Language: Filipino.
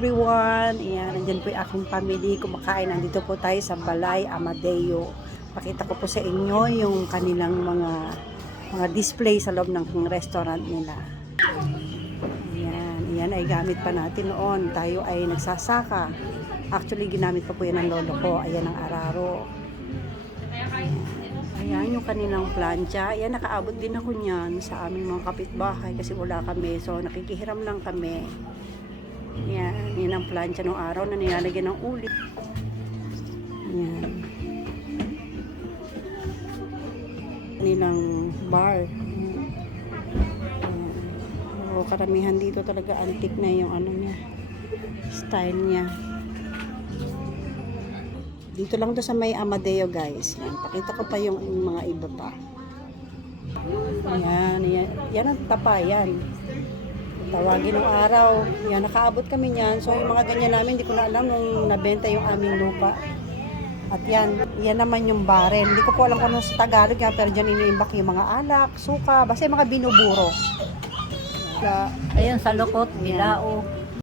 Everyone, ayan, nandyan po yung aking family, kumakain. Nandito po tayo sa Balay Amadeo. Pakita ko po sa inyo yung kanilang mga display sa loob ng restaurant nila. Ayan, ayan ay gamit pa natin noon. Tayo ay nagsasaka. Actually, ginamit pa po yan ng lolo ko. Ayan ang araro. Ayan yung kanilang plancha. Ayan, nakaabot din ako niyan sa aming mga kapitbahay kasi wala kami. So, nakikihiram lang kami. Yan, yan ang plancha ng araw na nilalagyan ng ulit. Yan. Nilang bar. Yan. So, karamihan dito talaga antique na yung ano niya, style niya. Dito lang to sa may Amadeo, guys. Yan, pakita ko pa yung mga iba pa. Yan, yan, yan ang tapa, yan. Tawagin ng araw. Yan, nakaabot kami niyan. So, yung mga ganyan namin, hindi ko na alam nung nabenta yung aming lupa. At yan, yan naman yung barrel. Hindi ko po alam kung ano sa Tagalog yan, pero dyan iniimbak yung mga alak, suka, basta yung mga binuburo. Ayan, sa Lokot, Bilao.